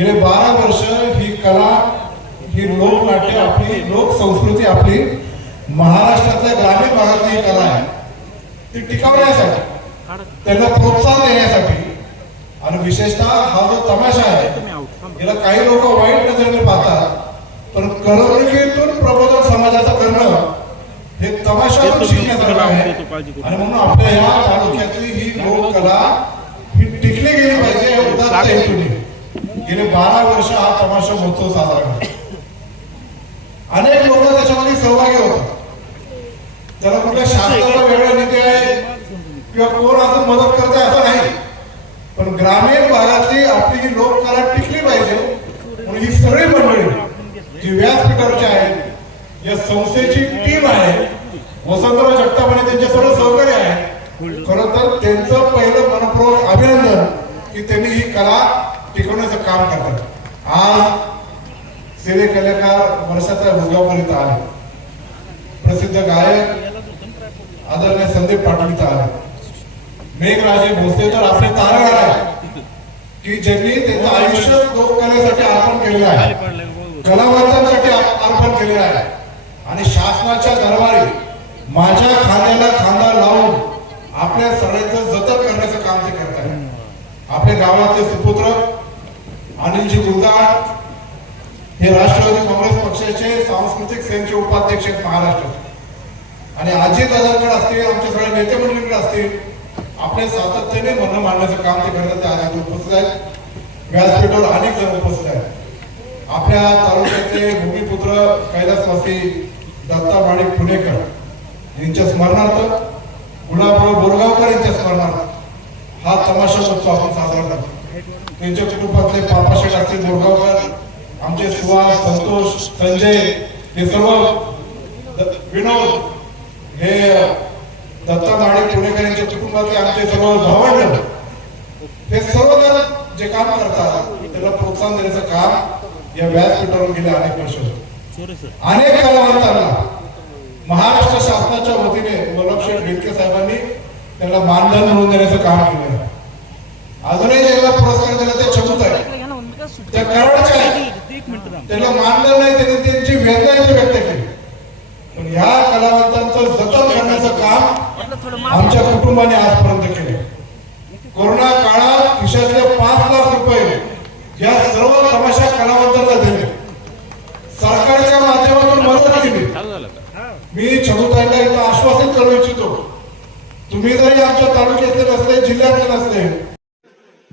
गेले बारा वर्ष ही कला ही लोकनाट्य आपली लोक संस्कृती आपली महाराष्ट्रातल्या ग्रामीण भागातली ही कला आहे. ती टिकवण्यासाठी त्यांना प्रोत्साहन देण्यासाठी आणि विशेषतः हा जो तमाशा आहे याला काही लोक वाईट नजरेने पाहतात पण करमणुकीतून प्रबोधन समाजाचं करणं हे तमाशातून शिकण्यासारखं आहे. आणि म्हणून आपल्या या तालुक्यातली ही लोककला ही टिकली गेली पाहिजे गेले बारा वर्ष हा तमाशा महोत्सव साजरा करतो. अनेक लोक त्याच्यामध्ये सहभागी होतात. त्याला कुठल्या शासनाचा वेगळा निधी आहे किंवा कोण असं मदत करते असं नाही. पण ग्रामीण भागातली आपली ही लोककला टिकली पाहिजे म्हणून ही सगळी मंडळी जी व्यासपीठावरची आहेत या संस्थेची टीम आहे वसंतराव जगताप आणि त्यांचे सर्व सहकारी आहे खरं तर त्यांचं पहिलं मनपूर्वक अभिनंदन की त्यांनी ही कला टिकवण्याचं काम करतात. आज सिने कलाकार वर्षाचा भुजगावपर्यंत आले. प्रसिद्ध गायक आदरणीय संदीप पाटील आले. मेघराजे भोसले तर आपले तारणार आहे की ज्यांनी त्यांचं आयुष्य लोककलेसाठी अर्पण केलेलं आहे. कलावंतांसाठी अर्पण केलेलं आहे. आणि शासनाच्या दरबारी माझ्या खांद्याला खांदा लावून आपल्या सगळ्यांचं जतन करण्याचं काम ते करत आहे आपल्या गावातले सुपुत्र अनिलजी गुंदाळ हे राष्ट्रवादी काँग्रेस पक्षाचे सांस्कृतिक सेनेचे उपाध्यक्ष आहेत महाराष्ट्राचे. आणि अजित दादांकडे असतील आमच्या सगळ्या नेते मंडळींकडे असतील आपले सातत्याने म्हणणं मांडण्याचं काम ते करतात ते आज उपस्थित आहेत. व्यासपीठावर अनेक जण उपस्थित आहेत. आपल्या तालुक्यातले भूमिपुत्र कैलासवासी दत्ता माणिक पुणेकर यांच्या स्मरणार्थ गुलाबराव बोरगावकर यांच्या स्मरणार्थ हा तमाशा उत्सव आपण साजरा करतो. त्यांच्या कुटुंबातले पापाशेठ असतील बोरगावकर आमचे सुहास संतोष संजय हे सर्व विनोद हे दत्ता माडिक पुणेकर यांच्या कुटुंबातले आमचे सर्व भावंड हे सर्वजण जे काम करतात त्याला प्रोत्साहन देण्याचं काम या व्यासपीठावरून गेले अनेक वर्ष अनेक कलावंतांना महाराष्ट्र शासनाच्या वतीने वल्लभशेठ बेटके साहेबांनी त्याला मानधन मिळवून देण्याचं काम केलं. अजूनही त्या पुरस्कार दिला ते आहे त्या कराडच्या त्याला मानलं नाही त्यांनी त्यांची वेदना इथे व्यक्त केली. पण ह्या कलावंतांचं जतन करण्याचं काम आमच्या कुटुंबाने आजपर्यंत केले कोरोना काळात खिशातले पाच लाख रुपये या सर्व तमाशा कलावंतांना दिले. सरकारच्या माध्यमातून मदत केली. मी छबुताईला इथं आश्वासित करू इच्छितो. तुम्ही जरी आमच्या तालुक्यातले नसले जिल्ह्यातले नसले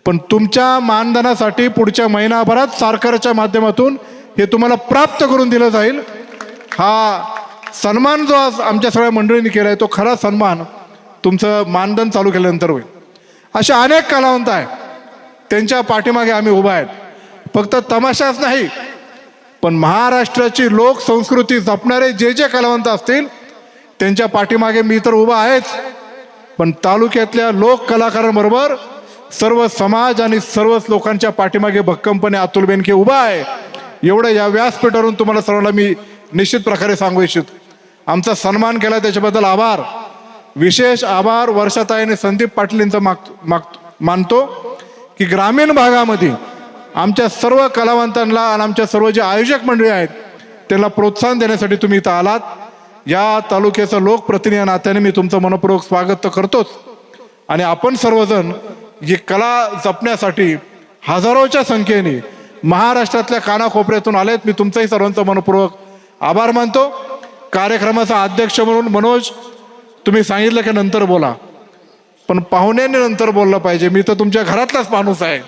पण तुमच्या मानधनासाठी पुढच्या महिनाभरात सरकारच्या माध्यमातून हे तुम्हाला प्राप्त करून दिलं जाईल. हा सन्मान जो आज आमच्या सगळ्या मंडळींनी केला आहे तो खरा सन्मान तुमचं मानधन चालू केल्यानंतर होईल. असे अनेक कलावंत आहेत. त्यांच्या पाठीमागे आम्ही उभा आहेत. फक्त तमाशाच नाही पण महाराष्ट्राची लोकसंस्कृती जपणारे जे जे कलावंत असतील त्यांच्या पाठीमागे मी तर उभा आहेच. पण तालुक्यातल्या लोक कलाकारांबरोबर सर्व समाज आणि सर्वच लोकांच्या पाठीमागे भक्कमपणे अतुल बेनके उभा आहे. एवढं या व्यासपीठावरून तुम्हाला सर्वांना मी निश्चित प्रकारे सांगू इच्छितो. आमचा सन्मान केला त्याच्याबद्दल आभार. विशेष आभार वर्षाताई आणि संदीप पाटील यांचा माग माग मानतो की ग्रामीण भागामध्ये आमच्या सर्व कलावंतांना आणि आमच्या सर्व जे आयोजक मंडळी आहेत त्यांना प्रोत्साहन देण्यासाठी तुम्ही इथं आलात. या तालुक्याचा लोकप्रतिनिधी नात्याने मी तुमचं मनपूर्वक स्वागत तर करतोच. आणि आपण सर्वजण जी कला जपण्यासाठी हजारोच्या संख्येने महाराष्ट्रातल्या कानाकोपऱ्यातून आलेत. मी तुमचंही सर्वांचं मनपूर्वक आभार मानतो. कार्यक्रमाचा अध्यक्ष म्हणून मनोज तुम्ही सांगितलं की नंतर बोला. पण पाहुण्यांनी नंतर बोललं पाहिजे. मी तर तुमच्या घरातलाच माणूस आहे.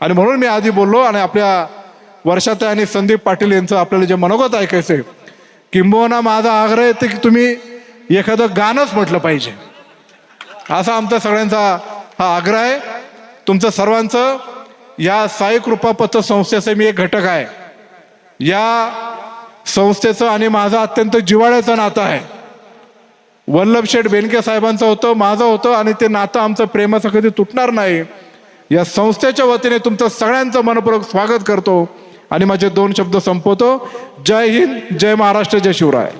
आणि म्हणून मी आधी बोललो आणि आपल्या वर्षात आणि संदीप पाटील यांचं आपल्याला जे मनोगत ऐकायचं आहे किंबहुना माझा आग्रह आहे की तुम्ही एखादं गाणंच म्हटलं पाहिजे. असा आमचा सगळ्यांचा हा आग्रह आहे. तुमचं सर्वांचं या साई कृपा पथ मी एक घटक आहे. या संस्थेचं आणि माझा अत्यंत जिवाळ्याचं नातं आहे. वल्लभ शेठ बेनके साहेबांचं होतं माझं होतं आणि ते नातं आमचं प्रेमाचं कधी तुटणार नाही. या संस्थेच्या वतीने तुमचं सगळ्यांचं मनपूर्वक स्वागत करतो आणि माझे दोन शब्द संपवतो. जय हिंद जय महाराष्ट्र जय शिवराय.